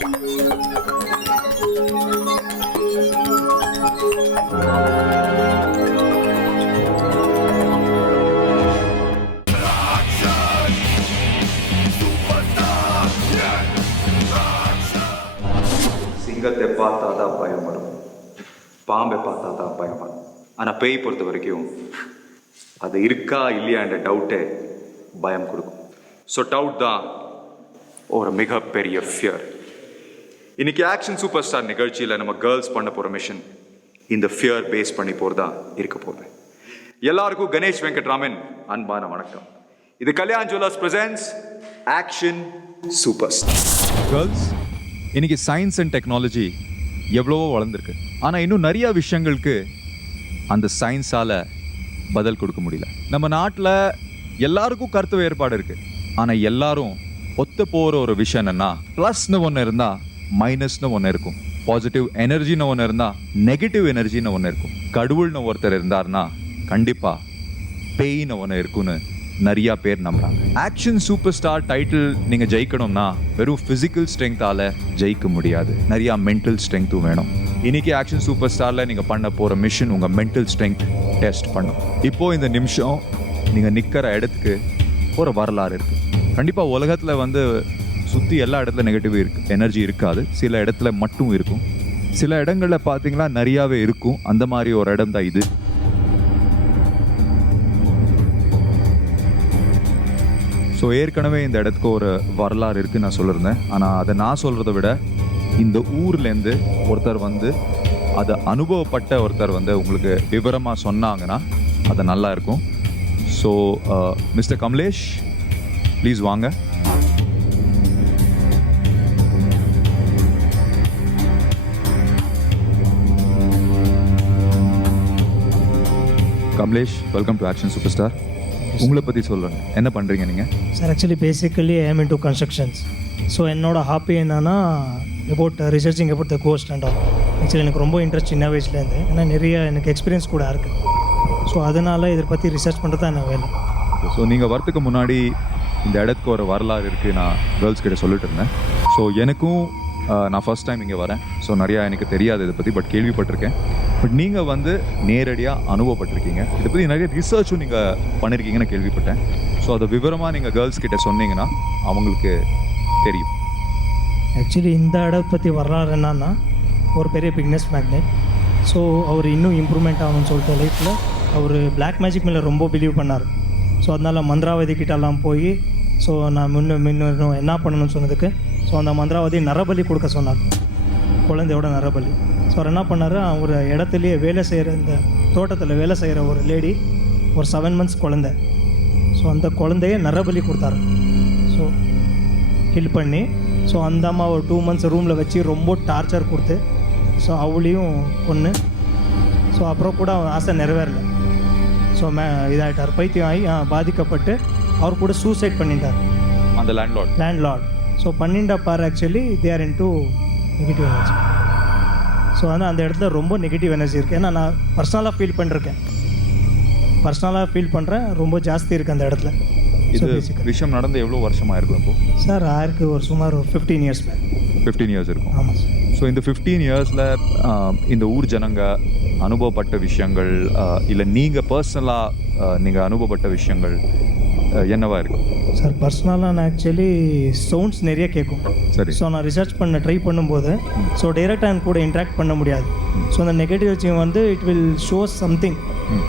சிங்கத்தை பார்த்தா தான் பயம் வரும், பாம்பை பார்த்தா தான் பயம் வரும். ஆனால் பேய் பொறுத்த வரைக்கும் அது இருக்கா இல்லையான்ற டவுட்டே பயம் கொடுக்கும். ஸோ டவுட் தான் ஒரு மிகப்பெரிய ஃபியர். இன்னைக்கு ஆக்ஷன் சூப்பர் ஸ்டார் நிகழ்ச்சியில் நம்ம கேர்ள்ஸ் பண்ண போகிற மிஷன் இந்த ஃபியர் பேஸ் பண்ணி போகிறதா இருக்க போகுது. எல்லாருக்கும் கணேஷ் வெங்கட்ராமன் அன்பான வணக்கம். இது Kalyan jewellers presents action superstar. Girls, இன்னைக்கு சயின்ஸ் அண்ட் டெக்னாலஜி எவ்வளவோ வளர்ந்துருக்கு. ஆனால் இன்னும் நிறைய விஷயங்களுக்கு அந்த சயின்ஸால் பதில் கொடுக்க முடியல. நம்ம நாட்டில் எல்லாருக்கும் கருத்து வேறுபாடு இருக்குது. ஆனால் எல்லாரும் ஒத்து போகிற ஒரு விஷயம் என்னென்னா, ப்ளஸ்னு ஒன்று இருந்தால் மைனஸ்னு ஒன்று இருக்கும், பாசிட்டிவ் எனர்ஜின்னு ஒன்று இருந்தால் நெகட்டிவ் எனர்ஜின்னு ஒன்று இருக்கும், கடவுள்னு ஒருத்தர் இருந்தார்னா கண்டிப்பாக பேயின்னு ஒன்று இருக்குன்னு நிறையா பேர் நம்புறாங்க. ஆக்ஷன் சூப்பர் ஸ்டார் டைட்டில் நீங்கள் ஜெயிக்கணும்னா வெறும் ஃபிசிக்கல் ஸ்ட்ரென்த்தால் ஜெயிக்க முடியாது, நிறையா மென்டல் ஸ்ட்ரென்த்தும் வேணும். இன்னைக்கு ஆக்ஷன் சூப்பர் ஸ்டாரில் நீங்கள் பண்ண போகிற மிஷன் உங்கள் மென்டல் ஸ்ட்ரென்த் டெஸ்ட் பண்ணும். இப்போது இந்த நிமிஷம் நீங்கள் நிற்கிற இடத்துக்கு ஒரு வரலாறு இருக்குது. கண்டிப்பாக உலகத்தில் சுற்றி எல்லா இடத்துல நெகட்டிவ் எனர்ஜி இருக்காது, சில இடத்துல மட்டும் இருக்கும். சில இடங்களில் பார்த்தீங்கன்னா நிறையாவே இருக்கும். அந்த மாதிரி ஒரு இடம் தான் இது. ஸோ ஏற்கனவே இந்த இடத்துக்கு ஒரு வரலாறு இருக்குன்னு நான் சொல்லியிருந்தேன். ஆனால் அதை நான் சொல்கிறத விட இந்த ஊர்லேருந்து ஒருத்தர் அதை அனுபவப்பட்ட ஒருத்தர் உங்களுக்கு விவரமாக சொன்னாங்கன்னா அது நல்லா இருக்கும். ஸோ மிஸ்டர் கமலேஷ், ப்ளீஸ் வாங்க. Kamlesh, welcome to action superstar. உங்களை பற்றி சொல்லுங்கள், என்ன பண்ணுறீங்க நீங்கள்? Sir, actually basically I am into constructions. So என்னோட ஹாப்பி என்னன்னா about researching about the ghost and all. Actually எனக்கு ரொம்ப இன்ட்ரெஸ்ட் சின்ன வயசுலேருந்து, ஏன்னா நிறைய எனக்கு எக்ஸ்பீரியன்ஸ் கூட இருக்குது. ஸோ அதனால் இதை பற்றி ரிசர்ச் பண்ணுறது தான் என்ன வேலை. ஸோ நீங்கள் வரத்துக்கு முன்னாடி இந்த இடத்துக்கு ஒரு வரலாறு இருக்குது நான் கேர்ள்ஸ் கிட்ட சொல்லிட்டு இருந்தேன். ஸோ எனக்கும் நான் ஃபர்ஸ்ட் டைம் இங்கே வரேன். ஸோ நிறையா எனக்கு தெரியாது இதை பற்றி, பட் கேள்விப்பட்டிருக்கேன். பட் நீங்கள் நேரடியாக அனுபவப்பட்டிருக்கீங்க, இதை பற்றி நிறைய ரிசர்ச்சும் நீங்கள் பண்ணியிருக்கீங்கன்னு கேள்விப்பட்டேன். ஸோ அதை விவரமாக நீங்கள் கேர்ள்ஸ் கிட்ட சொன்னீங்கன்னா அவங்களுக்கு தெரியும். ஆக்சுவலி இந்த இடத்தை பற்றி வரலாறு என்னன்னா, ஒரு பெரிய பிக்னஸ் மேக்னெட். ஸோ அவர் இன்னும் இம்ப்ரூவ்மெண்ட் ஆகணும்னு சொல்லிட்டு லைஃப்பில் அவர் பிளாக் மேஜிக் மேலே ரொம்ப பிலீவ் பண்ணார். ஸோ அதனால் மந்திராவதி கிட்டலாம் போய் ஸோ நான் முன்னும் என்ன பண்ணணும்னு சொன்னதுக்கு ஸோ அந்த மந்திராவதி நரபலி கொடுக்க சொன்னார், குழந்தையோட நரபலி. ஸோ அவர் என்ன பண்ணார், அவர் இடத்துலையே வேலை செய்கிற இந்த தோட்டத்தில் வேலை செய்கிற ஒரு லேடி, ஒரு 7 months குழந்தை. ஸோ அந்த குழந்தைய நரபலி கொடுத்தாரு. ஸோ கில் பண்ணி ஸோ அந்த அம்மா ஒரு 2 months ரூமில் வச்சு ரொம்ப டார்ச்சர் கொடுத்து ஸோ அவளையும் கொன்று. ஸோ அப்புறம் கூட அவன் ஆசை நிறைவேறலை. ஸோ இதாகிட்டார், பைத்தியம் ஆகி பாதிக்கப்பட்டு அவர் கூட சூசைட் பண்ணிட்டார் அந்த லேண்ட்லார்ட். ஸோ பண்ணிட்ட பார் actually they are into negative energy. So ஆனால் அந்த இடத்துல ரொம்ப நெகட்டிவ் எனர்ஜி இருக்குது. ஏன்னா நான் பர்சனலாக ஃபீல் பண்ணுறேன், ரொம்ப ஜாஸ்தி இருக்குது அந்த இடத்துல. இது விஷயம் நடந்து எவ்வளோ வருஷமாக இருக்கும் இப்போ? சார் ஆயிருக்கு ஒரு சுமார் ஒரு 15 years. 15 years இருக்கும். ஆமாம் சார். ஸோ இந்த 15 yearsல இந்த ஊர் ஜனங்க அனுபவப்பட்ட விஷயங்கள் இல்லை நீங்கள் பர்சனலாக நீங்கள் அனுபவப்பட்ட விஷயங்கள் என்னவா இருக்கும்? சார் பர்சனலாக நான் ஆக்சுவலி சவுண்ட்ஸ் நிறைய கேட்கும். சரி. ஸோ நான் ரிசர்ச் ட்ரை பண்ணும்போது ஸோ டைரெக்டாக என் கூட இன்ட்ராக்ட் பண்ண முடியாது. ஸோ அந்த negative it will show something.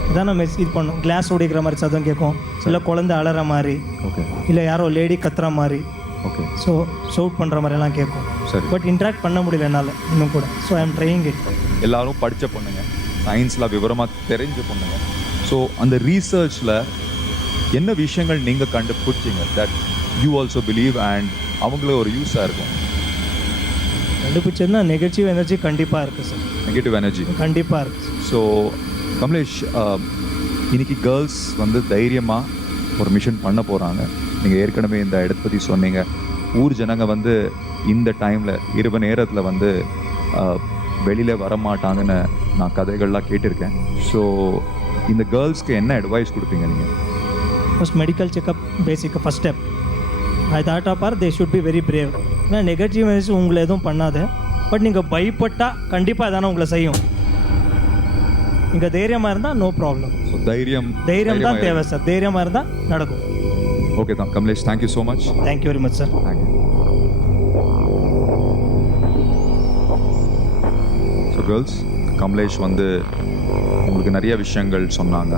இதான் நம்ம இது பண்ணோம், கிளாஸ் உடைக்கிற மாதிரி சத்தம் கேட்கும், இல்லை குழந்தை அலற மாதிரி, ஓகே, இல்லை யாரோ லேடி கத்துற மாதிரி, ஓகே, ஸோ ஷவுட் பண்ணுற மாதிரிலாம் கேட்கும். சரி. பட் இன்ட்ராக்ட் பண்ண முடியல என்னால் இன்னும் கூட. So I am trying it. எல்லாரும் படித்த பொண்ணுங்க, சயின்ஸில் விவரமாக தெரிஞ்ச பொண்ணுங்க. ஸோ அந்த ரீசர்ச்சில் என்ன விஷயங்கள் நீங்கள் கண்டுபிடிச்சிங்க that you also believe and அவங்களே ஒரு யூஸாக இருக்கும்? கண்டுபிடிச்சதுன்னா நெகட்டிவ் எனர்ஜி கண்டிப்பாக இருக்குது சார். நெகட்டிவ் எனர்ஜி கண்டிப்பாக இருக்குது. ஸோ கமலேஷ், இன்னைக்கு கேர்ள்ஸ் தைரியமாக ஒரு மிஷன் பண்ண போகிறாங்க. நீங்கள் ஏற்கனவே இந்த இடத்த பற்றி சொன்னீங்க. ஊர் ஜனங்க இந்த டைமில் இரவு நேரத்தில் வெளியில் வரமாட்டாங்கன்னு நான் கதைகள்லாம் கேட்டிருக்கேன். ஸோ இந்த கேர்ள்ஸ்க்கு என்ன அட்வைஸ் கொடுப்பீங்க நீங்கள்? First medical checkup basic first step. I thought of are they should be very brave. ஏன்னா நெகட்டிவ் எனர்ஜி உங்களை எதுவும் பண்ணாது. பட் நீங்கள் பயப்பட்டால் கண்டிப்பாக எதானே உங்களை செய்யும். நீங்கள் தைரியமாக இருந்தால் நோ ப்ராப்ளம். ஸோ தைரியம் தான் தேவை சார். தைரியமாக இருந்தால் நடக்கும். ஓகே தான் Kamlesh, thank you so much. Thank you very much sir. Thank you. So girls, Kamlesh வந்து உங்களுக்கு நிறைய விஷயங்கள் சொன்னாங்க,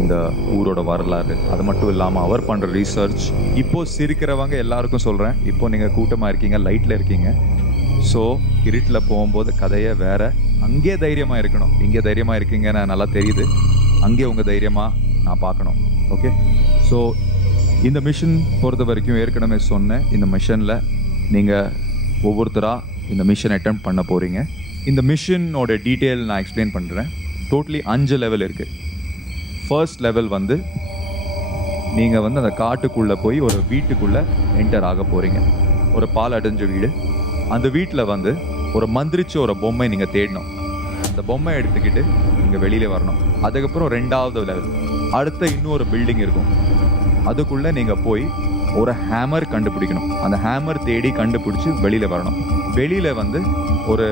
இந்த ஊரோட வரலாறு. அது மட்டும் இல்லாமல் அவர் பண்ணுற ரீசர்ச். இப்போது சிரிக்கிறவங்க எல்லாருக்கும் சொல்கிறேன், இப்போ நீங்கள் கூட்டமாக இருக்கீங்க, லைட்டில் இருக்கீங்க. ஸோ இருட்டில் போகும்போது கதையை வேற. அங்கே தைரியமாக இருக்கணும். இங்கே தைரியமாக இருக்கீங்க, நான் நல்லா தெரியுது. அங்கே உங்கள் தைரியமாக நான் பார்க்கணும். ஓகே, ஸோ இந்த மிஷன் பொறுத்த வரைக்கும் ஏற்கனவே சொன்னேன், இந்த மிஷனில் நீங்கள் ஒவ்வொருத்தராக இந்த மிஷன் அட்டெம்ப்ட் பண்ண போகிறீங்க. இந்த மிஷனோட டீட்டெயில் நான் எக்ஸ்பிளைன் பண்ணுறேன். டோட்டலி 5 லெவல் இருக்குது. ஃபர்ஸ்ட் லெவல் வந்து நீங்கள் வந்து அந்த காட்டுக்குள்ளே போய் ஒரு வீட்டுக்குள்ளே என்டர் ஆக போகிறீங்க. ஒரு பால் அடைஞ்ச வீடு. அந்த வீட்டில் வந்து ஒரு மந்திரிச்ச ஒரு பொம்மை நீங்கள் தேடணும். அந்த பொம்மை எடுத்துக்கிட்டு நீங்கள் வெளியில் வரணும். அதுக்கப்புறம் 2வது லெவல், அடுத்த இன்னொரு பில்டிங் இருக்கும். அதுக்குள்ளே நீங்கள் போய் ஒரு ஹேமர் கண்டுபிடிக்கணும். அந்த ஹேமர் தேடி கண்டுபிடிச்சி வெளியில் வரணும். வெளியில் வந்து ஒரு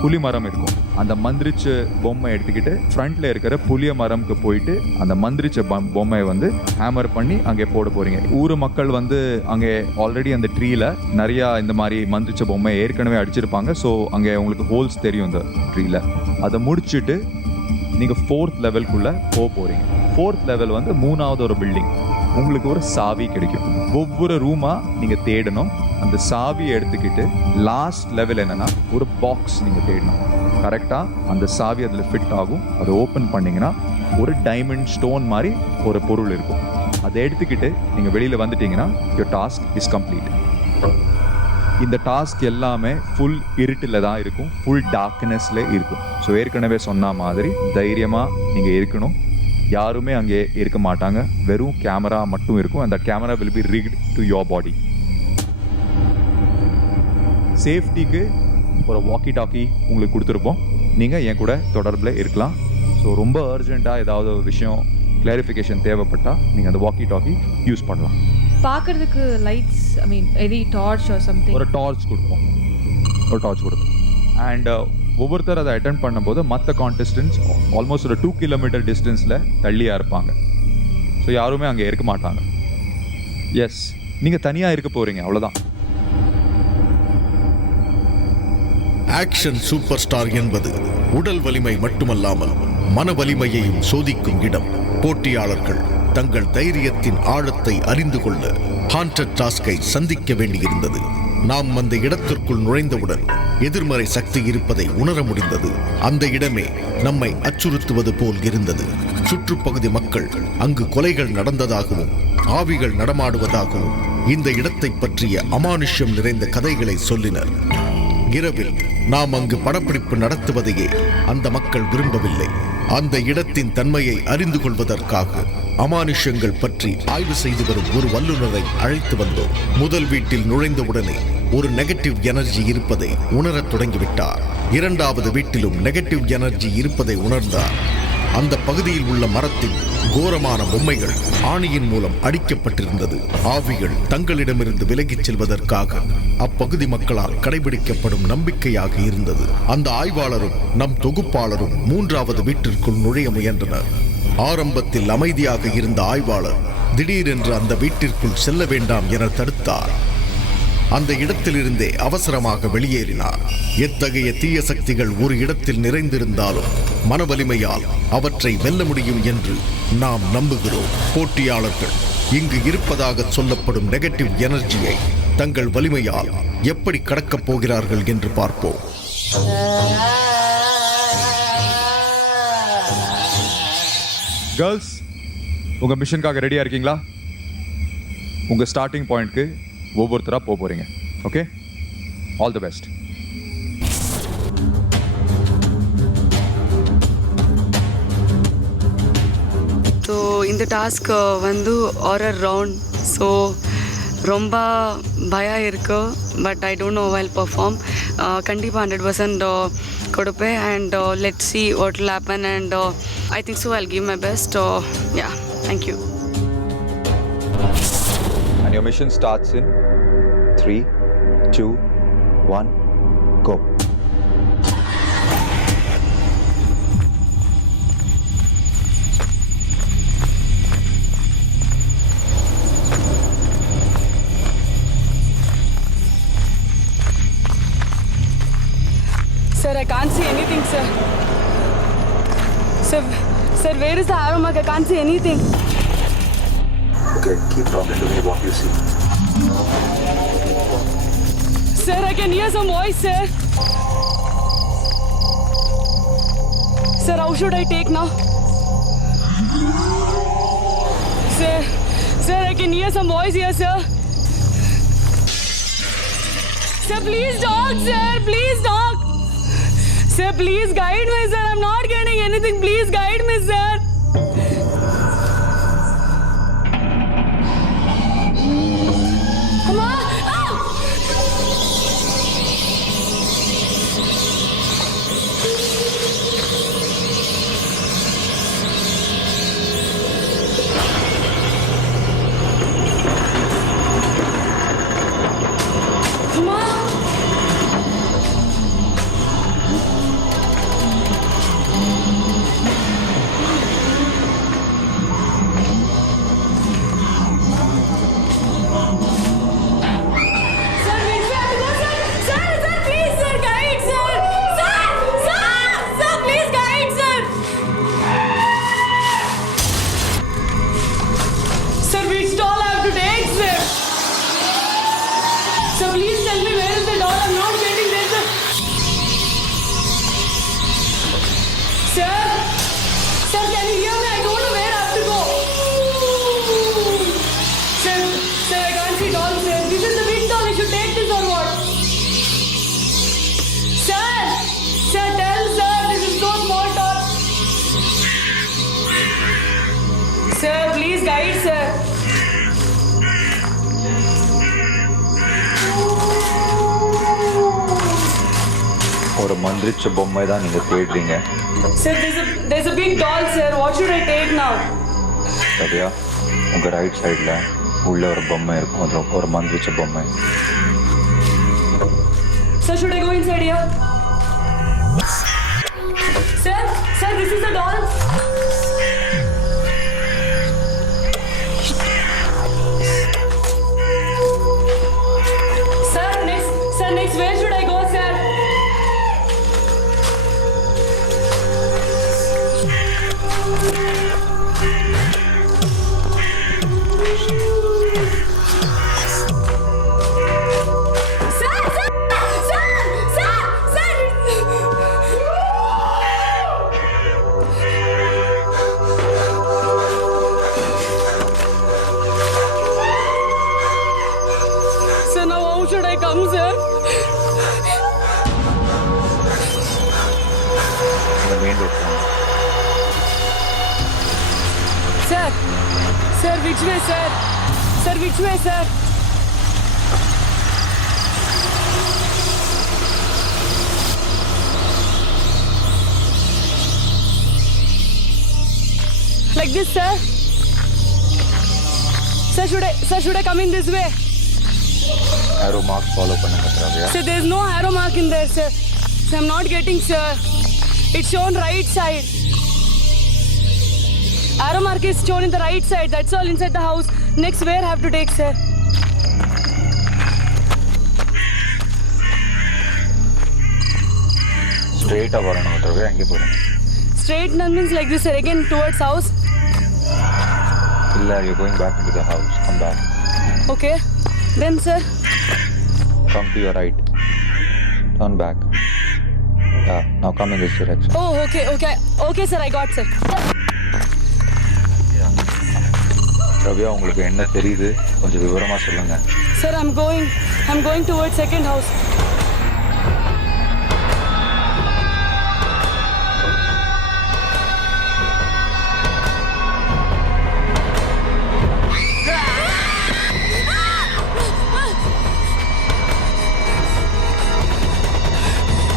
புலி மரம் இருக்கும். அந்த மந்திரிச்ச பொம்மை எடுத்துக்கிட்டு ஃப்ரண்ட்டில் இருக்கிற புளிய மரம்க்கு போயிட்டு அந்த மந்திரிச்ச பொம்மையை வந்து ஹேமர் பண்ணி அங்கே போட போகிறீங்க. ஊர் மக்கள் வந்து அங்கே ஆல்ரெடி அந்த ட்ரீயில் நிறையா இந்த மாதிரி மந்திரிச்ச பொம்மை ஏற்கனவே அடிச்சிருப்பாங்க. ஸோ அங்கே உங்களுக்கு ஹோல்ஸ் தெரியும் இந்த ட்ரீயில். அதை முடிச்சுட்டு நீங்கள் 4th லெவலுக்குள்ளே போகிறீங்க. 4th லெவல் வந்து 3வது ஒரு பில்டிங். உங்களுக்கு ஒரு சாவி கிடைக்கும். ஒவ்வொரு ரூமாக நீங்கள் தேடணும். அந்த சாவியை எடுத்துக்கிட்டு லாஸ்ட் லெவல் என்னென்னா ஒரு பாக்ஸ் நீங்கள் தேடணும். கரெக்டாக அந்த சாவி அதில் ஃபிட் ஆகும். அதை ஓப்பன் பண்ணிங்கன்னா ஒரு டைமண்ட் ஸ்டோன் மாதிரி ஒரு பொருள் இருக்கும். அதை எடுத்துக்கிட்டு நீங்கள் வெளியில் வந்துட்டீங்கன்னா your task is complete. இந்த டாஸ்க் எல்லாமே ஃபுல் இருட்டில் தான் இருக்கும், ஃபுல் டார்க்னஸில் இருக்கும். ஸோ ஏற்கனவே சொன்ன மாதிரி தைரியமாக நீங்கள் இருக்கணும். யாருமே அங்கே இருக்க மாட்டாங்க, வெறும் கேமரா மட்டும் இருக்கும். அந்த camera will be rigged to your body. சேஃப்டிக்கு ஒரு வாக்கி டாக்கி உங்களுக்கு கொடுத்துருப்போம். நீங்கள் என் கூட தொடர்பில் இருக்கலாம். ஸோ ரொம்ப அர்ஜென்ட்டாக ஏதாவது விஷயம் கிளாரிஃபிகேஷன் தேவைப்பட்டால் நீங்கள் அந்த வாக்கி டாக்கி யூஸ் பண்ணலாம். பார்க்கறதுக்கு லைட்ஸ், ஐ மீன் எதி டார்ச் ஆர் சம்திங், ஒரு டார்ச் கொடுப்போம். அண்ட் ஒவ்வொருத்தர் அதை அட்டெண்ட் பண்ணும்போது மற்ற கான்டெஸ்டன்ஸ் ஆல்மோஸ்ட் ஒரு 2 கிலோமீட்டர் டிஸ்டன்ஸில் தள்ளியாக இருப்பாங்க. ஸோ யாருமே அங்கே இருக்க மாட்டாங்க. எஸ், நீங்கள் தனியாக இருக்க போகிறீங்க, அவ்வளோதான். ஆக்ஷன் சூப்பர் ஸ்டார் என்பது உடல் வலிமை மட்டுமல்லாமல் மன வலிமையையும் சோதிக்கும் இடம். போட்டியாளர்கள் தங்கள் தைரியத்தின் ஆழத்தை அறிந்து கொள்ள ஹாண்டட் டாஸ்கை சந்திக்க வேண்டியிருந்தது. நாம் அந்த இடத்திற்குள் நுழைந்தவுடன் எதிர்மறை சக்தி இருப்பதை உணர முடிந்தது. அந்த இடமே நம்மை அச்சுறுத்துவது போல் இருந்தது. சுற்றுப்பகுதி மக்கள் அங்கு கொலைகள் நடந்ததாகவும் ஆவிகள் நடமாடுவதாகவும் இந்த இடத்தை பற்றிய அமானுஷ்யம் நிறைந்த கதைகளை சொல்லினர். இரவில் நாம் அங்கு படப்பிடிப்பு நடத்துவதையே அந்த மக்கள் விரும்பவில்லை. அந்த இடத்தின் தன்மையை அறிந்து கொள்வதற்காக அமானுஷ்யங்கள் பற்றி ஆய்வு செய்து வரும் ஒரு வல்லுநரை அழைத்து வந்தோம். முதல் வீட்டில் நுழைந்தவுடனே ஒரு நெகட்டிவ் எனர்ஜி இருப்பதை உணரத் தொடங்கிவிட்டார். 2வது வீட்டிலும் நெகட்டிவ் எனர்ஜி இருப்பதை உணர்ந்தார். அந்த பகுதியில் உள்ள மரத்தில் கோரமான பொம்மைகள் ஆணியின் மூலம் அடிக்கப்பட்டிருந்தது. ஆவிகள் தங்களிடமிருந்து விலகிச் செல்வதற்காக அப்பகுதி மக்களால் கடைபிடிக்கப்படும் நம்பிக்கையாக இருந்தது. அந்த ஆய்வாளரும் நம் தொகுப்பாளரும் 3வது வீட்டிற்குள் நுழைய முயன்றனர். ஆரம்பத்தில் அமைதியாக இருந்த ஆய்வாளர் திடீரென்று அந்த வீட்டிற்குள் செல்ல வேண்டாம் என தடுத்தார். அந்த இடத்திலிருந்தே அவசரமாக வெளியேறினார். எத்தகைய தீய சக்திகள் ஒரு இடத்தில் நிறைந்திருந்தாலும் மன வலிமையால் அவற்றை வெல்ல முடியும் என்று நாம் நம்புகிறோம். போட்டியாளர்கள் இங்கு இருப்பதாக சொல்லப்படும் நெகட்டிவ் எனர்ஜியை தங்கள் வலிமையால் எப்படி கடக்கப் போகிறார்கள் என்று பார்ப்போம். கேர்ள்ஸ், உங்கள் மிஷனுக்காக ரெடியாக இருக்கீங்களா? உங்கள் ஸ்டார்டிங் பாயிண்ட்க்கு ஒவ்வொருத்தராக போக போகிறீங்க. Okay, all the best. So இந்த டாஸ்க் வந்து ஹாரர் ரவுண்ட். ஸோ ரொம்ப பயம் இருக்கு. But I don't no well perform. கண்டிப்பாக 100% கொடுப்பேன். And let see what will happen. And I think so I will give my best. Yeah, thank you. And your mission starts in 3, 2, 1, go. Sir, I can't see anything, sir. Sir, where is the arrow mark? I can't see anything. Okay, keep talking to me what you see. Sir, I can hear some voice, sir. Sir, how should I take now? Sir, I can hear some voice here, sir. Sir, please talk, sir. Please talk. Sir, please guide me, sir. I'm not getting anything. Please guide me, sir. Come on. Ah! Come on. Sir, which way I go, sir? Sir, please, sir, guide, sir. Sir, please guide, sir. Sir, which stall I have to take, sir? Sir, please tell me where is the door? I'm not getting there, sir. Sir, can you hear me? I don't know where I have to go. Sir, I can't see doll, sir. This is the big doll. I should take this or what? Sir, tell sir. This is so small doll. Sir, please guide, sir. ஒரு மந்திரிச்ச பொம்மை தான் நீங்க தேடுறீங்க. Sir, there's a big doll, sir. What should I take now? சரியா? உங்க right சைடுல உள்ள ஒரு பொம்மை இருக்கும். அது ஒரு மந்திரிச்ச பொம்மை. Sir, should I go inside here? Sir, this is the doll. Sir, next, where should I go, sir? Sir, now how should I come, sir? இந்த main road Sir, which way, sir? Sir, which way, sir? Like this, sir? Sir, should I come in this way? Arrow mark follow பண்ணுங்க Thiraviya. Sir, there's no arrow mark in there, sir. Sir, I'm not getting, sir. It's shown right side. Arrow mark is shown in the right side. That's all inside the house. Next, where I have to take, sir? ஸ்ட்ரெயிட்டா வரணும் திரவியா. எங்கே போறீங்க? Straight means like this, sir. Again towards house. இல்ல, you're going back into the house. Come back. Okay. Then, sir. Come to your right. Turn back. Yeah, now come in this direction. Oh, okay, sir. I got, sir. ரவியா, உங்களுக்கு என்ன தெரியுது? கொஞ்சம் விவரமா சொல்லுங்க. Sir, I'm going towards second house.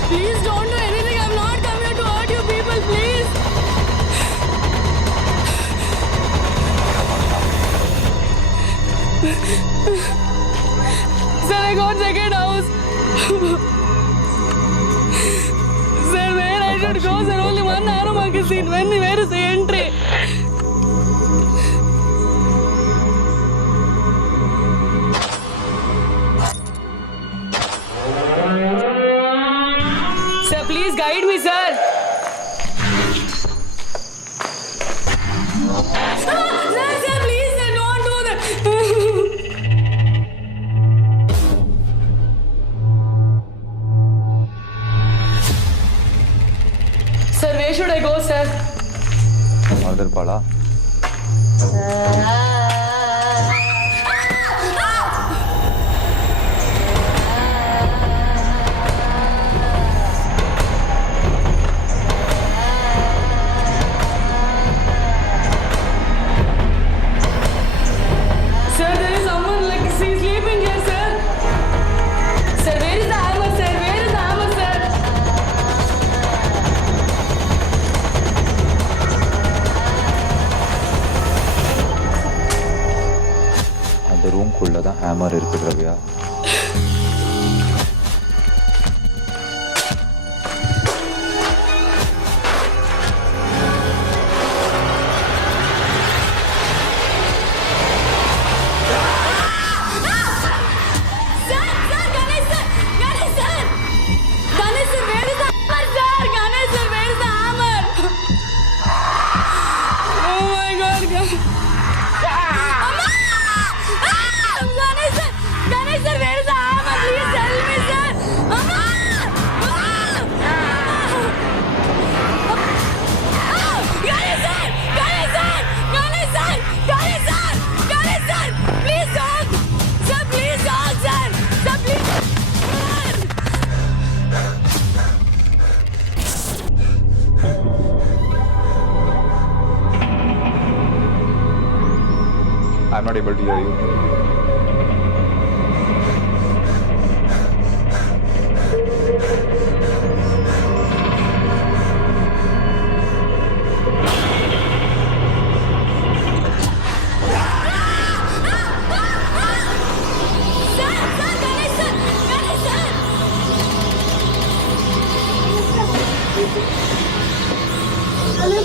Please don't do anything. I'm not coming here to hurt you people, please. Sir, I got second house. Sir, where I should go, sir? Only 1 hour market seat. Where is the entry? Sir, please guide me, sir. Sir, please, sir, don't do that. Sir, where should I go, sir? மறந்துருப்பாளா? Sir, there is someone like she's sleeping here, sir. Sir, where is the hammer, sir? Where is the hammer, sir? அந்த ரூம்குள்ள தான் hammer இருக்கு ரவியா. I'm not able to hear you.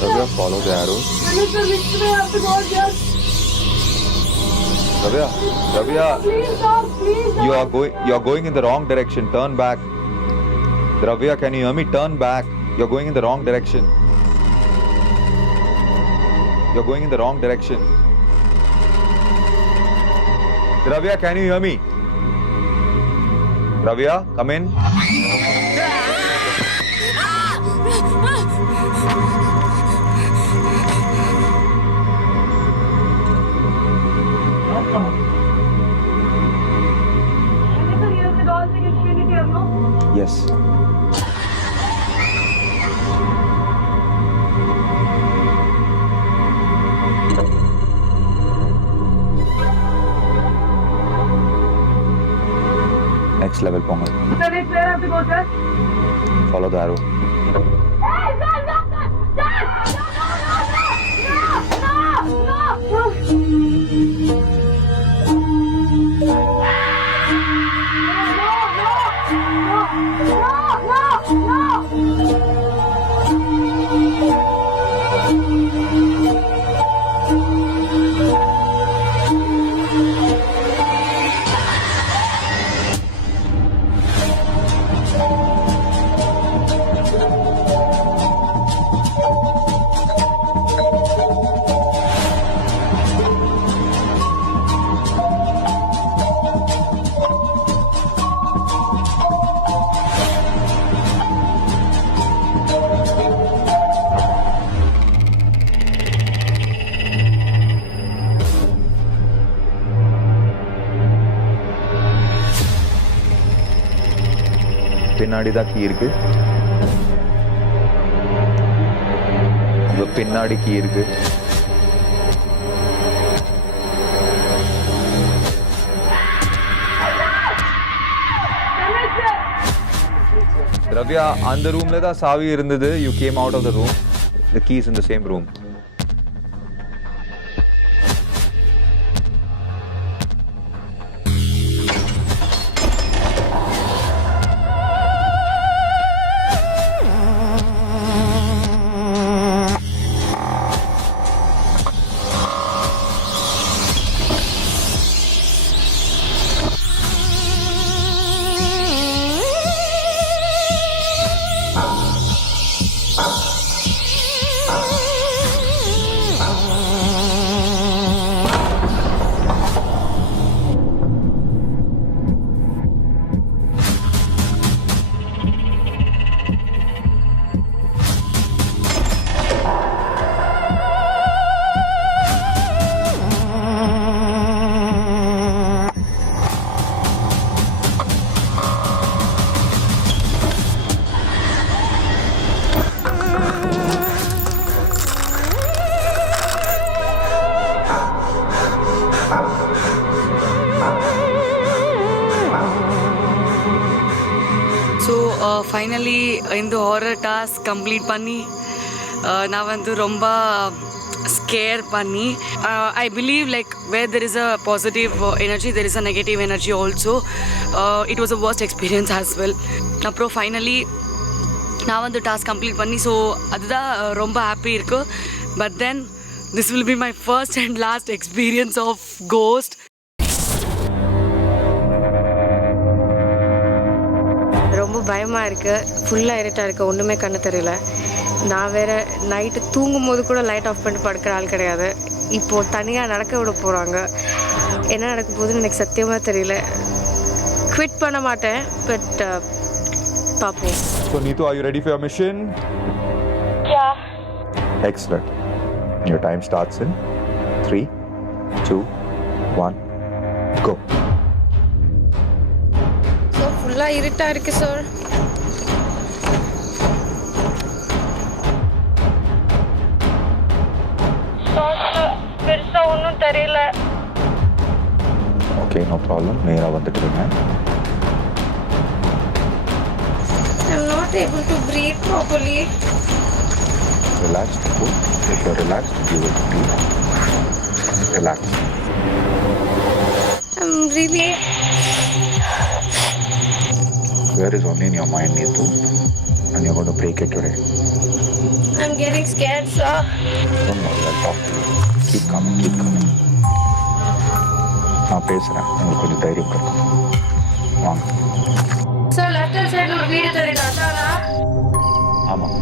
Ravya, follow the arrows. Ravya, you are going in the wrong direction. Turn back. Ravya, can you hear me? Turn back. You're going in the wrong direction. You're going in the wrong direction. Ravya, can you hear me? Ravya, come in. Yes. Next level, Pongal. Sir, where have to go, sir? Follow the arrow. Hey, sir, no, sir! Sir! No! பின்னாடி தான் key இருக்கு. உங்க பின்னாடி key இருக்கு. Ravya, அந்த ரூம்ல தான் சாவி இருந்தது. You came out of the room. The key is in the same room. Finally இந்த ஹாரர் டாஸ்க் கம்ப்ளீட் பண்ணி நான் வந்து ரொம்ப ஸ்கேர் பண்ணி I believe like where there is a positive energy there is a negative energy also it was a worst experience as well. அப்புறம் finally நான் வந்து task complete பண்ணி ஸோ அதுதான் ரொம்ப ஹாப்பி இருக்குது. But then this will be my first and last experience of ghost. ரொம்ப பயமாக இருக்குது, ஃபுல்லாக இருட்டாக இருக்குது, ஒன்றுமே கண்ணு தெரியல. நான் வேறு நைட்டு தூங்கும் போது கூட லைட் ஆஃப் பண்ணிட்டு படுக்கிற ஆள் கிடையாது. இப்போது தனியாக நடக்க விட போகிறாங்க. என்ன நடக்க போகுதுன்னு எனக்கு சத்தியமாக தெரியல. குவிட் பண்ண மாட்டேன், பட் பார்ப்போம். So Neetu, are you ready for your mission? Yeah. Excellent. Your time starts in 3, 2, 1, go. So ஃபுல்லாக இருட்டாக இருக்குது சார். பெருசாக ஒன்றும் தெரியல. Okay, no problem. நேரா வந்துட்டு இருங்க. I'm not able to breathe properly. Relaxed. Good. If you're relaxed, you will breathe. Relax. I'm really... Fear is only in your mind, Neetu, and you're going to break it today. I'm getting scared, sir. Don't worry, I'll talk to you. Keep coming, keep coming. நான் பேசுகிறேன், உங்களுக்கு கொஞ்சம் தைரியம் கொடுக்கும். வாங்க. Sir left hand சைடில் ஒரு வீடு தெரியுது, அதானா? ஆமாம்.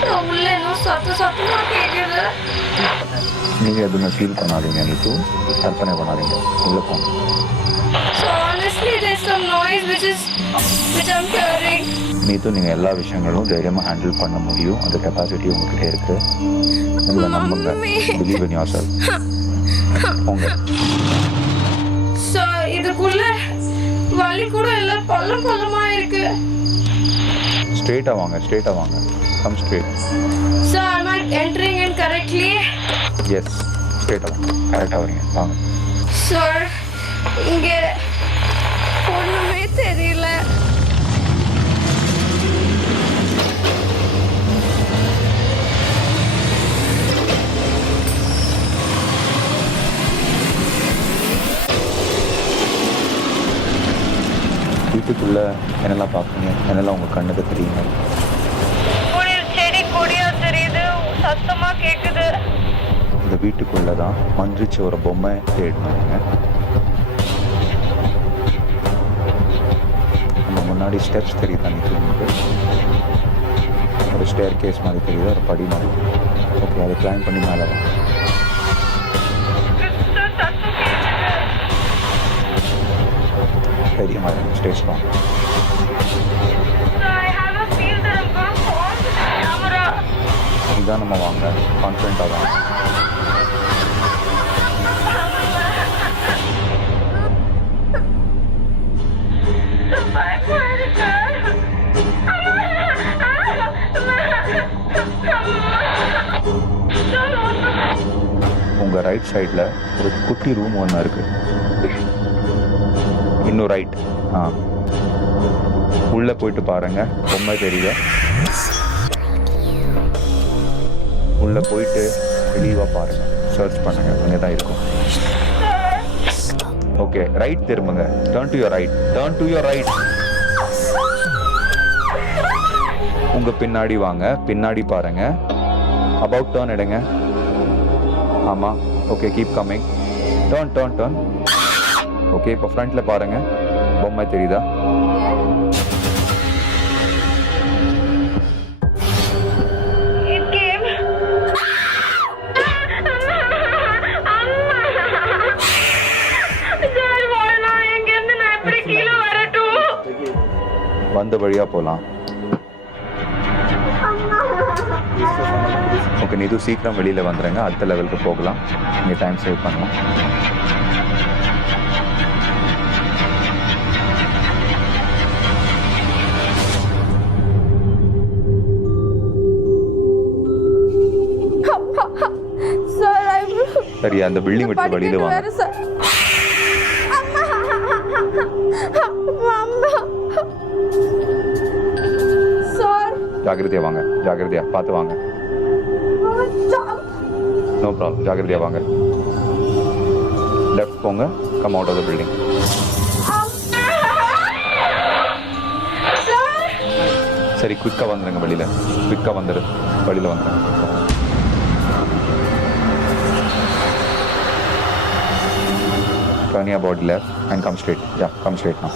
சார் உள்ள இன்னும் சத்தமாக கேட்குது. நீங்கள் எதுவுமே ஃபீல் பண்ணாதீங்க நீத்து, கற்பனை பண்ணாதீங்க, உள்ளே போங்க. So honestly, there's some noise which I'm hearing. நீத்து, நீங்கள் எல்லா விஷயங்களும் தைரியமாக ஹேண்டில் பண்ண முடியும். அந்த கெப்பாசிட்டி உங்ககிட்ட இருக்கு. உங்களை நம்புங்க. Believe in your self. போங்க. So இதுக்குள்ள வலி கூட இல்லை, பள்ளமா இருக்கு. ஸ்ட்ரெயிட்டாக வாங்க. Come straight. So am I entering in correctly? Yes, ஸ்ட்ரெயிட்டாக வாங்க. கரெக்டாக வரீங்க, வாங்க. சார் இங்கே ஒன்றுமே தெரியல. வீட்டுக்குள்ளே என்னெல்லாம் பார்க்குறீங்க? என்னெல்லாம் உங்கள் கண்ணுக்கு தெரியுங்க? செடி கொடியா தெரியுது, சத்தமாக கேட்குது. இந்த வீட்டுக்குள்ளே தான் மன்றிச்சு ஒரு பொம்மை தேடினாங்க. நம்ம முன்னாடி ஸ்டெப்ஸ் தெரியுது, உங்களுக்கு ஒரு ஸ்டேர் கேஸ் மாதிரி தெரியுது, ஒரு படி மாதிரி. ஓகே, அதை கிளைம் பண்ணி மேலே வாங்க. தைரியமாக இருக்கும், ஸ்டேஜ் வாங்க. நிதானமாக வாங்க, கான்ஃபிடென்ட்டாக வாங்க. உங்கள் ரைட் சைடில் ஒரு குட்டி ரூம் ஒன்று இருக்குது. இன்னும் ரைட். உள்ளே போயிட்டு பாருங்க, பொம்மை தெரியுதா? உள்ளே போயிட்டு தெளிவாக பாருங்க, சர்ச் பண்ணுங்க, அங்கே தான் இருக்கும். ஓகே, ரைட் திரும்புங்க. Turn to your right. உங்க பின்னாடி வாங்க, பின்னாடி பாருங்க. அபவுட் டர்ன் எடுங்க. ஆமா, okay, keep coming. Turn. Okay, இப்போ ஃப்ரண்ட்ல பாருங்க, பொம்மை தெரியுதா? வந்த வழியா போலாம். ஓகே, நீ இது சீக்கிரம் வெளியில வந்துடுங்க, அடுத்த லெவலுக்கு போகலாம். நீங்க டைம் சேவ் பண்ணலாம். சரி, அந்த பில்டிங் விட்டு வெளியில வாங்க. ஜாகிரதையா வாங்க, ஜாகிரதையா பார்த்து வாங்க. நோ ப்ராப்ளம், ஜாகிரதையா வாங்க. லெஃப்ட் போங்க, come out of the building. சரி, குயிக்காக வந்துடுங்க வெளியில், குயிக்காக வந்துடு, வெளியில் வந்துடுங்க. Turn your body left and come straight. Yeah, come straight now.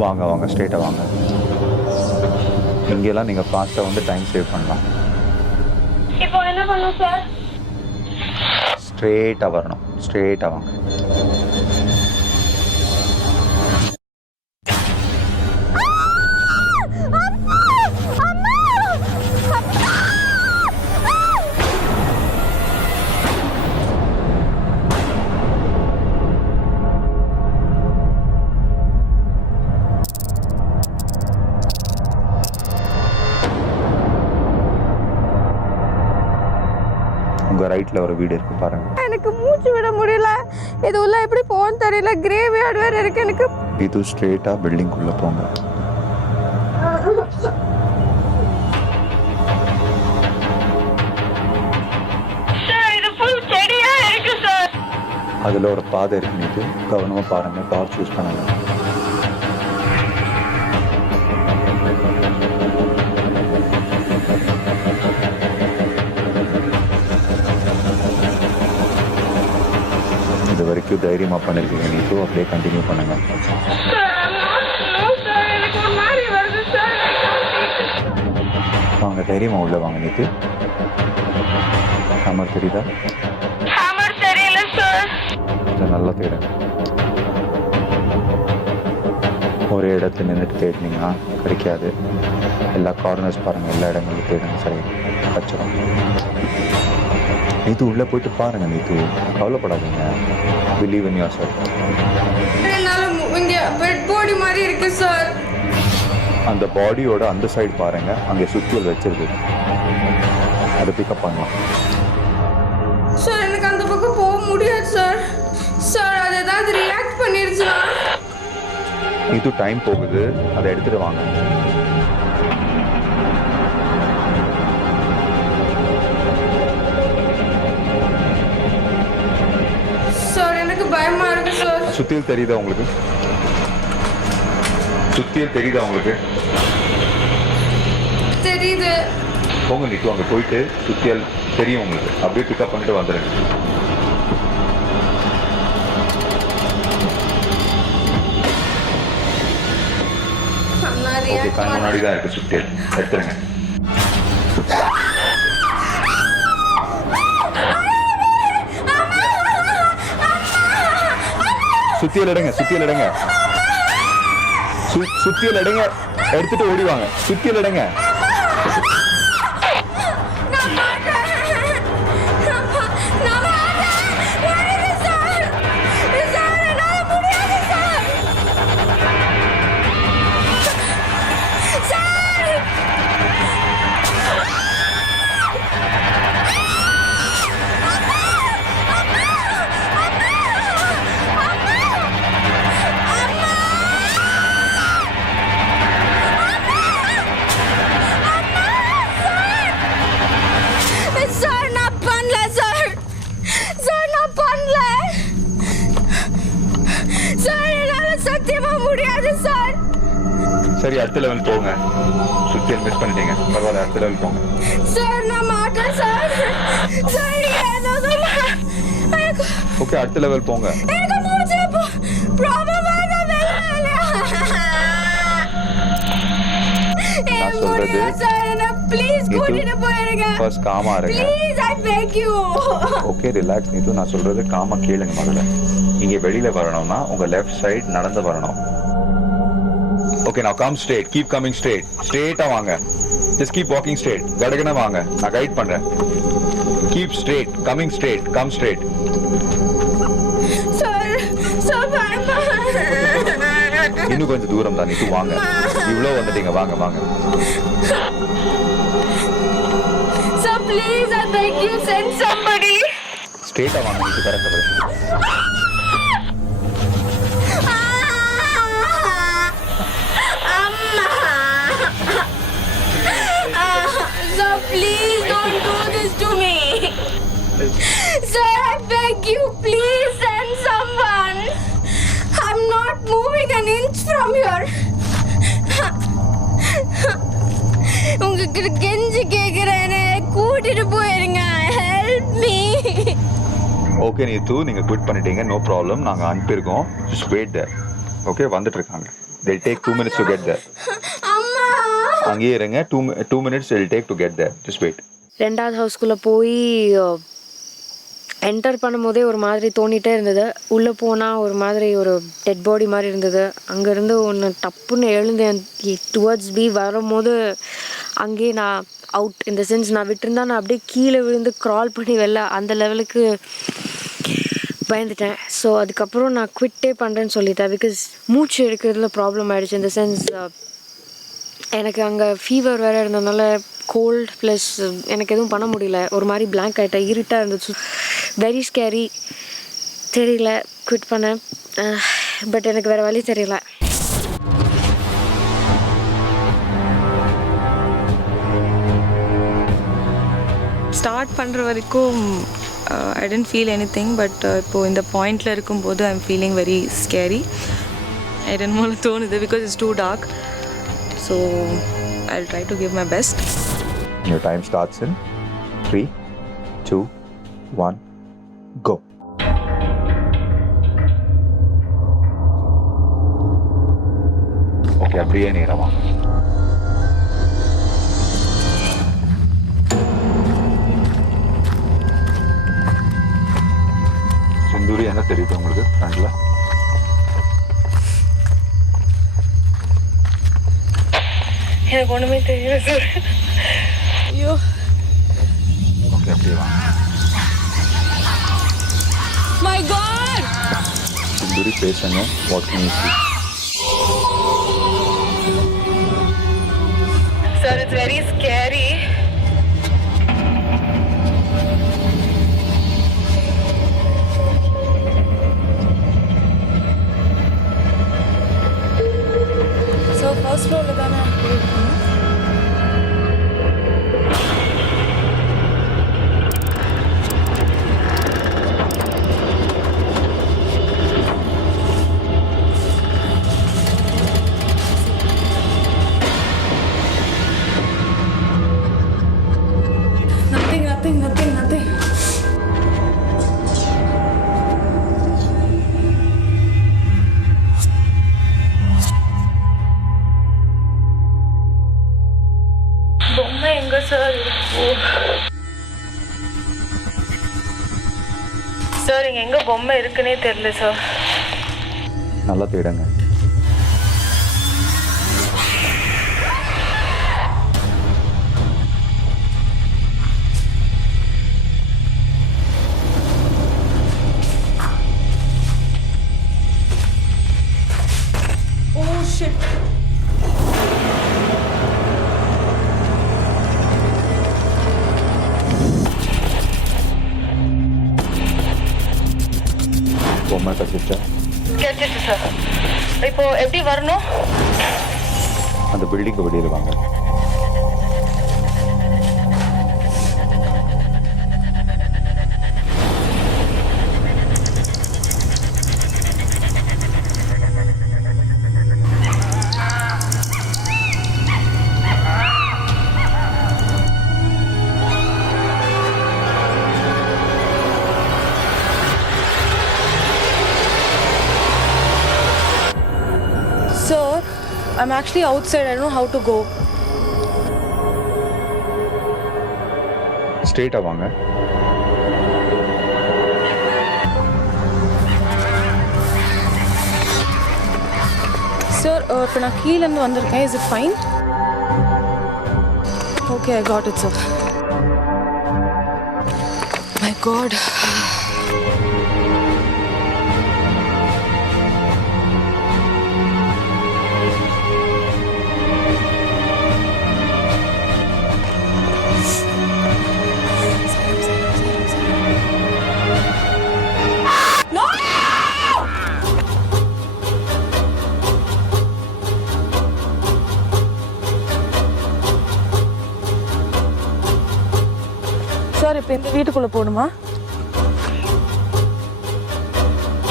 வாங்க வாங்க, ஸ்ட்ரெயிட்டாக வாங்க. இங்கெல்லாம் நீங்கள் ஃபாஸ்ட்டாக வந்து டைம் சேவ் பண்ணலாம். இப்போ என்ன பண்ணணும் சார்? ஸ்ட்ரெயிட்டாக வரணும், ஸ்ட்ரெயிட்டாக வாங்க. உங்கள் ரைட்டில் ஒரு வீடு இருக்குது பாருங்கள். எனக்கு மூச்சு விட முடியல. இது உள்ள எப்படி போகணும்னு தெரியல. கிரேவியார்டு வேறு இருக்கு எனக்கு. இது ஸ்ட்ரெயிட்டாக பில்டிங்குள்ளே போங்க. சார் இது ஃபுல் செடியா இருக்கு சார். அதில் ஒரு பாதை இருக்கு, இது கவனமாக பாருங்கள், டார்ச் யூஸ் பண்ணுங்க. இது வரைக்கும் தைரியமாக பண்ணியிருக்கீங்க, நீட்டு அப்படியே கண்டினியூ பண்ணுங்க. சார் எனக்கு ஒரு மாதிரி வருது சார். வாங்க, தைரியமாக உள்ள வாங்க. நீட்டு ஹேமர் தெரியுதா? ஹேமர் தெரியல சார். கொஞ்சம் நல்லா தேடுங்க. ஒரே இடத்துல நின்றுட்டு தேடினீங்கன்னா கிடைக்காது. எல்லா கார்னர்ஸ் பாருங்கள், எல்லா இடங்களும் தேடுங்க. சரி, வச்சிடும். நீத்து உள்ளே போயிட்டு பாருங்கள். நீத்து கவலைப்படாதீங்க. Believe in your self. இங்கே பெட் பாடி மாதிரி இருக்கு சார். அந்த பாடியோட அந்த சைடு பாருங்க, அங்கே சுத்தியல் வச்சிருக்கு, அதை பிக்கப் பண்ணலாம். சார் எனக்கு அந்த பக்கம் போக முடியாது சார். சார் அது ஏதாவது ரியாக்ட் பண்ணிருச்சுனா? இது டைம் போகுது, அதை எடுத்துட்டு வாங்க. சார் எனக்கு பயமா இருக்கு சார். சுத்தியல் தெரியுதா உங்களுக்கு? சுத்தியல் தெரியுதா உங்களுக்கு? தெரியுது. போங்க நீட்டு, அங்கே போயிட்டு சுத்தியல் தெரியும் உங்களுக்கு, அப்படியே பிக்கப் பண்ணிட்டு வந்துடுங்க. ஓகே, கண் முன்னாடி தான் இருக்கு சுத்தியல், எடுத்துருங்க. சுத்தியல் எடுங்க, சுத்தியல் எடுங்க, சுத்தியல் எடுங்க, எடுத்துட்டு ஓடிவாங்க. சுத்தியல் எடுங்க. சரி, அடுத்த லெவல் போங்க. சுத்தியல் மிஸ் பண்ணிட்டீங்க, பரவாயில்ல, அடுத்த லெவல் போங்க. சார் நான் மாட்டேன் சார். சார் ஓகே, அடுத்த லெவல் போங்க. எனக்கு மூச்சு ப்ராப்ளம் ஆகுது. நான் சொல்றது ப்ளீஸ் கூட்டிட்டு போயிருங்க. ஃபர்ஸ்ட் காமா இருங்க. Please I beg you. Okay, relax. நீட்டு நான் சொல்றது காமா கேளுங்க. முதல்ல நீங்க வெளியில வரணும்னா உங்க லெஃப்ட் சைடு நடந்து வரணும். Okay, now come straight, keep coming straight. ஸ்ட்ரெயிட்டா வாங்க. just keep walking straight. கடகன வாங்க, நான் கைட் பண்றேன். keep straight, coming straight, come straight. Sir பயமா. இன்னும் கொஞ்சம் தூரம் தான், நீட்டு வாங்க. இவ்வளோ வந்துட்டீங்க, வாங்க வாங்க. Sir, please, I beg you, send somebody. ஸ்ட்ரெயிட்டாக வாங்க, இது கரெக்டாக Sir, please don't do this to me. Sir, I beg you, please send someone. I'm not moving an inch from here. உங்ககிட்ட கெஞ்சி கேட்குறேன்னு கூட்டிட்டு போயிருங்க. Help me. ஓகே நீங்கள் quit பண்ணிட்டீங்க, நோ ப்ராப்ளம். நாங்கள் அனுப்பியிருக்கோம். ஜஸ்ட் வெயிட் தேர். ஓகே, வந்துட்டு இருக்காங்க. they'll take 2 minutes to get there. அம்மா, அங்கேயே இருங்க. 2 minutes they'll take to get there. Just wait. ரெண்டாவது ஹவுஸ்குள்ளே போய் என்டர் பண்ணும்போதே ஒரு மாதிரி தோணிகிட்டே இருந்தது. உள்ளே போனால் ஒரு மாதிரி ஒரு டெட் பாடி மாதிரி இருந்தது. அங்கேருந்து ஒன்று டப்புன்னு எழுந்தேன். டுவர்ட்ஸ் பி வரும்போது அங்கேயே நான் அவுட். இந்த சென்ஸ் நான் விட்டுருந்தா நான் அப்படியே கீழே விழுந்து க்ரால் பண்ணி வெளில அந்த லெவலுக்கு பயந்துட்டேன். ஸோ அதுக்கப்புறம் நான் குவிட்டே பண்ணுறேன்னு சொல்லிட்டேன். பிகாஸ் மூச்சு எடுக்கிறதுல ப்ராப்ளம் ஆகிடுச்சு. இந்த சென்ஸ் எனக்கு அங்கே ஃபீவர் வேறு இருந்ததுனால கோல்ட் ப்ளஸ் எனக்கு எதுவும் பண்ண முடியல. ஒரு மாதிரி பிளாங்க் ஆகிட்டேன். இருட்டாக இருந்துச்சு. Very scary. தெரியல, குவிட் பண்ணேன். பட் எனக்கு வேறு வழி தெரியல. ஸ்டார்ட் பண்ணுற வரைக்கும் I didn't feel anything. But இப்போது இந்த பாயிண்டில் இருக்கும்போது I am feeling very scary. I didn't want to தோணுது because it's too dark. So I will try to give my best. Your time starts in 3, 2, 1, go. Okay, அப்படியே நேரமா. செந்தூரி என்ன தெரியுது உங்களுக்கு ஃப்ரண்ட்ல? எனக்கு ஒன்றுமே தெரியல சார். ஐயோ. ஓகே, அப்படியே வாங்க. My god. செந்தூரி பேசுங்க. What can you see? Sir, it's very scary. So first ஃப்ளோரில் தானே இருக்கணும். Nothing. பொம்மை எங்க சார் இருக்கு? சார், இங்க எங்க பொம்மை இருக்குன்னே தெரியல சார். நல்லா தேடுங்க. பொம்மை கசிச்சா கிடைச்சிச்சு சார். இப்போ எப்படி வரணும்? அந்த பில்டிங்கு வெளியில் வாங்க. Sir, I'm actually outside. I don't know how to go. ஸ்ட்ரெயிட்டாக வாங்க. Sir, இப்போ நான் கீழேருந்து வந்திருக்கேன். Is it fine? Okay, I got it, sir. My God. Sir இப்போ இந்த வீட்டுக்குள்ளே போகணுமா?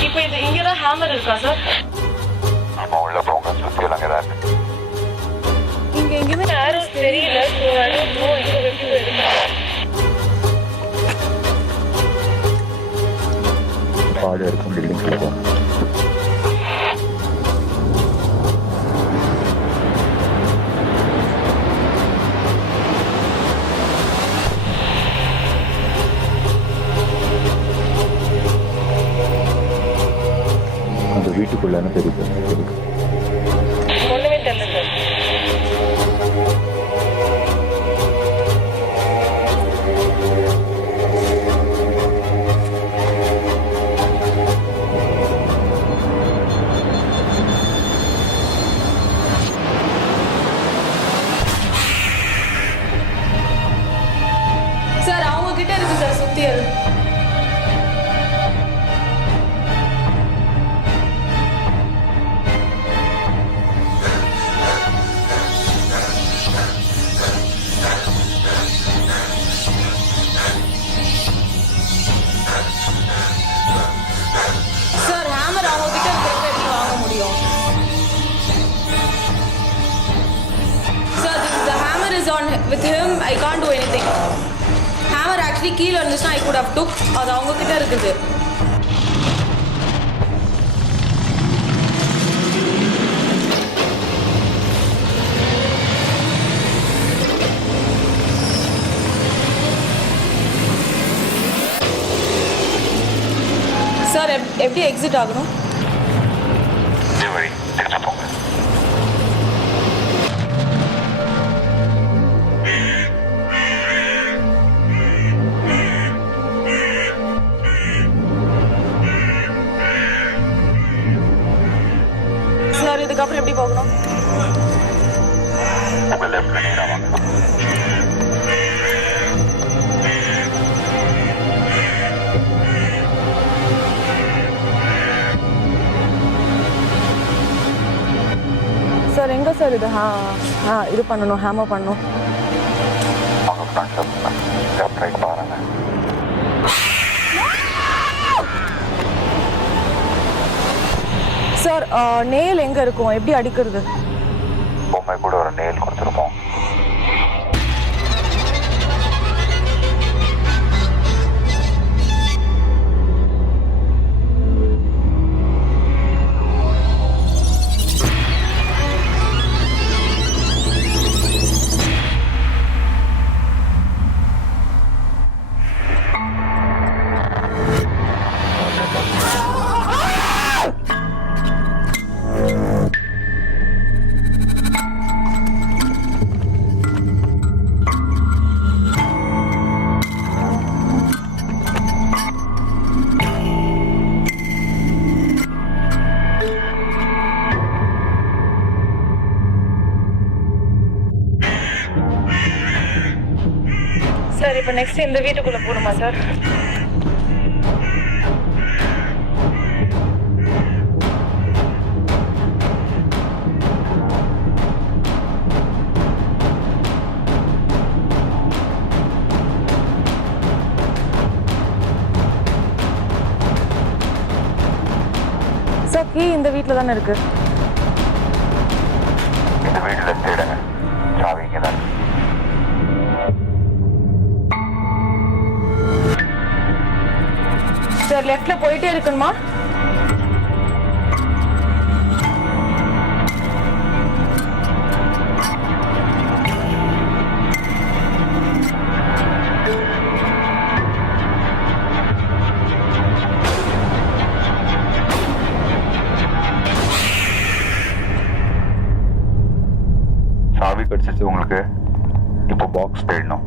இப்போ இது இங்கே தான் ஹேமர் இருக்கா சார்? ஆமாம், உள்ள போங்க, சுற்றியெல்லாம் அங்கே தான் இருக்கு. இங்கே எங்கேயுமே ஆரோஸ் தெரியல. ஸோ ஐ டோன்ட் நோ எங்கே வெட்டி பாடு இருக்கும் பில்டிங் இருக்கும். அந்த வீட்டுக்குள்ளே தெரியுது. ஒன்றுமே தெரியல சார். சார் அவங்க கிட்ட இருக்கு சார் சுத்தியல். சார் ஹேமர் அவங்க கிட்ட இருக்கிறத எப்படி வாங்க முடியும்? Sir the hammer is on with him. I can't do anything. Hammer actually கீழ இருந்துச்சுன்னா I could have took. அது அவங்க கிட்ட இருக்குது. சார் எப்படி எக்ஸிட் ஆகணும்? சார் இதுக்கப்புறம் எப்படி போகணும்? சார் எங்கே சார் இது இது பண்ணணும், ஹேமர் பண்ணணும்? சார் நெயில் எங்கே இருக்கும், எப்படி அடிக்கிறது? பொம்மை கூட ஒரு நெயில் கொடுத்துருப்போம். சார் இப்போ நெக்ஸ்ட் இந்த வீட்டுக்குள்ளே போகணுமா சார்? சார் கீ இந்த வீட்டில் தானே இருக்கு. இந்த வீட்டில் தேடுங்க, சாவி இங்கே தான். சார் லெஃப்ட்ல போயிட்டே இருக்கணுமா? சாவி கிடைச்சிச்சு உங்களுக்கு. இப்போ பாக்ஸ் தேடணும்.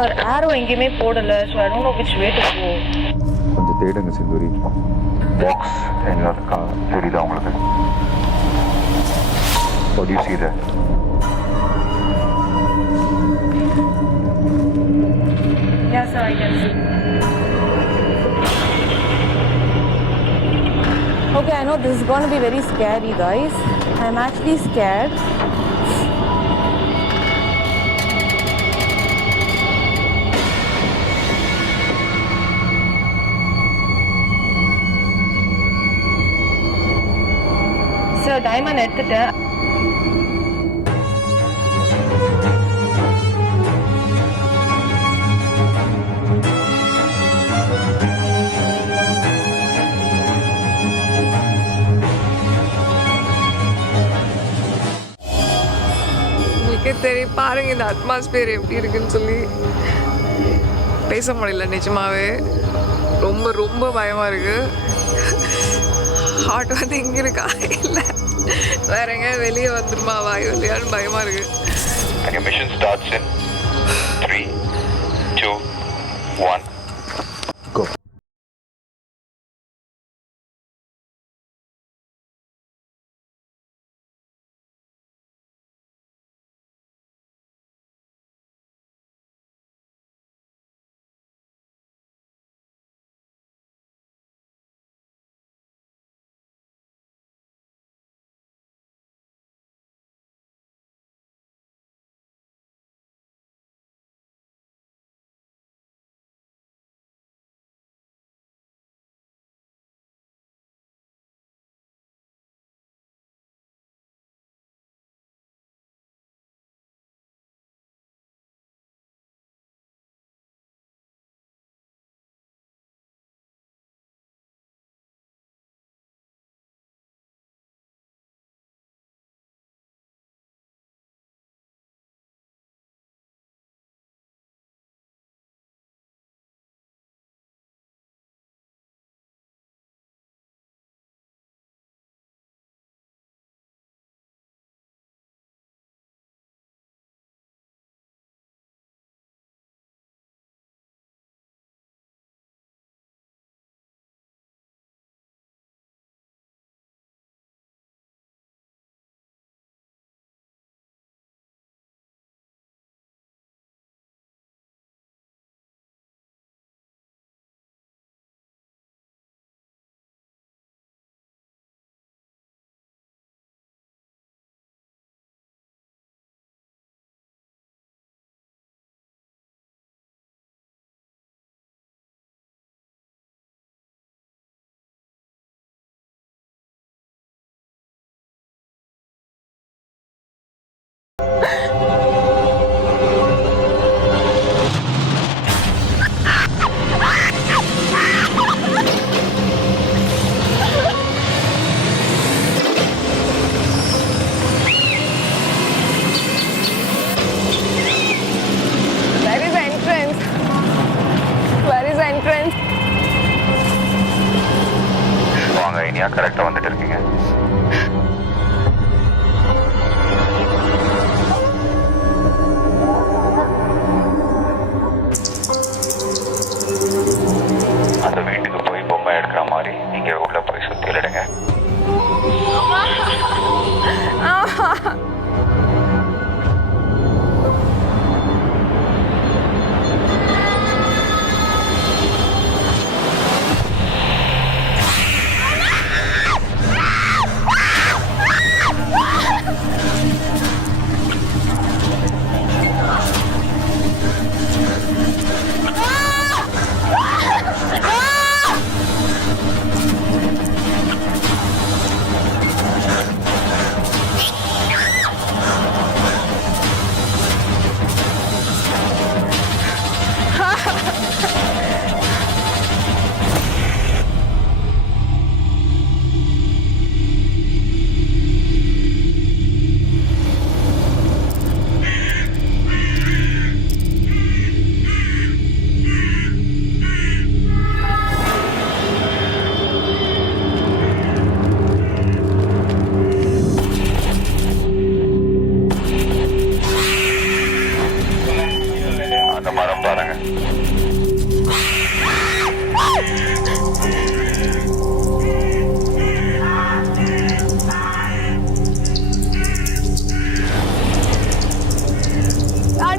சார் ஆரோ எங்கேயுமே போடலை so I don't know which way to go. கொஞ்சம் தேடுங்க சிந்தூரி. பாக்ஸ் என்ன இருக்கா தெரியுதா உங்களுக்கு? What do you see there? Yeah, sir, I can see. Okay, I know this is going to be very scary, guys. I'm actually scared. Sir, diamond எடுத்துட்டேன். உங்களுக்கே தெரியும் பாருங்க இந்த அட்மாஸ்பியர் எப்படி இருக்குன்னு சொல்லி பேச முடியல நிஜமாவே. ரொம்ப ரொம்ப பயமா இருக்கு. ஹார்ட் வந்து இங்க இருக்கா இல்லை வேற எங்க வெளியே வந்துருமா வாய் வழியான்னு பயமா இருக்கு. And your mission starts in 3, 2, 1.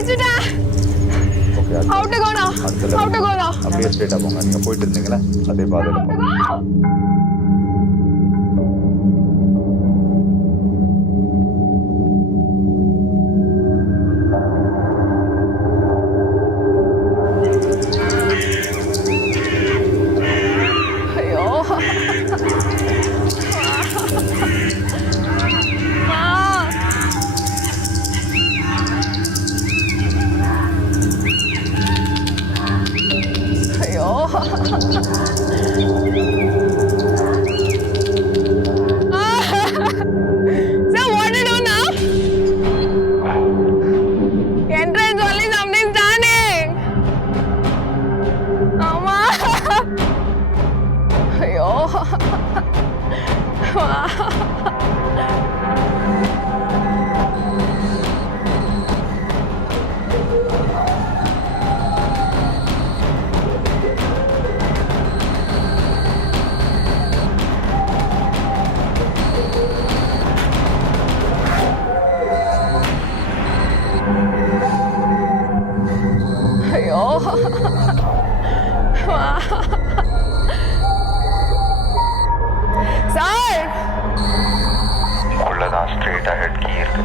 முடிச்சிட்டேன். Okay How to go now? How to go now? அப்படியே ஸ்ட்ரைட்டா போங்க. நீங்க போயிட்டு இருந்தீங்களா அதே பாதையில போங்க. ஐயோ. ஐயோ. So what to do now? Entrance only something standing. Amma. ஐயோ. ஐயோ. சார் உள்ளதான் ஸ்ட்ரெயிட் அஹெட் கீ இருக்கு.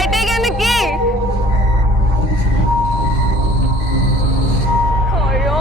I taken the key. ஐயோ.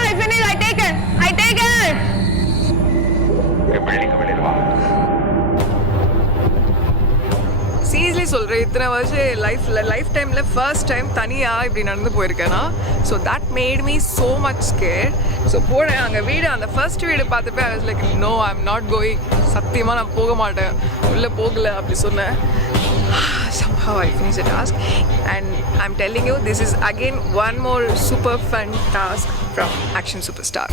I finished. I taken. I taken. Building வெளியிடுவா. சீரியஸ்லி சொல்கிறேன், இத்தனை வருஷம் லைஃப் டைமில் ஃபர்ஸ்ட் டைம் தனியாக இப்படி நடந்து போயிருக்கேன்னா, so that made me so much scare. So போனேன் அங்கே வீடு, அந்த ஃபர்ஸ்ட் வீடு பார்த்துப்பே I was like no I am not going, சத்தியமாக நான் போக மாட்டேன், உள்ளே போகல அப்படி சொன்னேன். Somehow I finished the task and I'm telling you this is again one more super fun task from Action Superstar.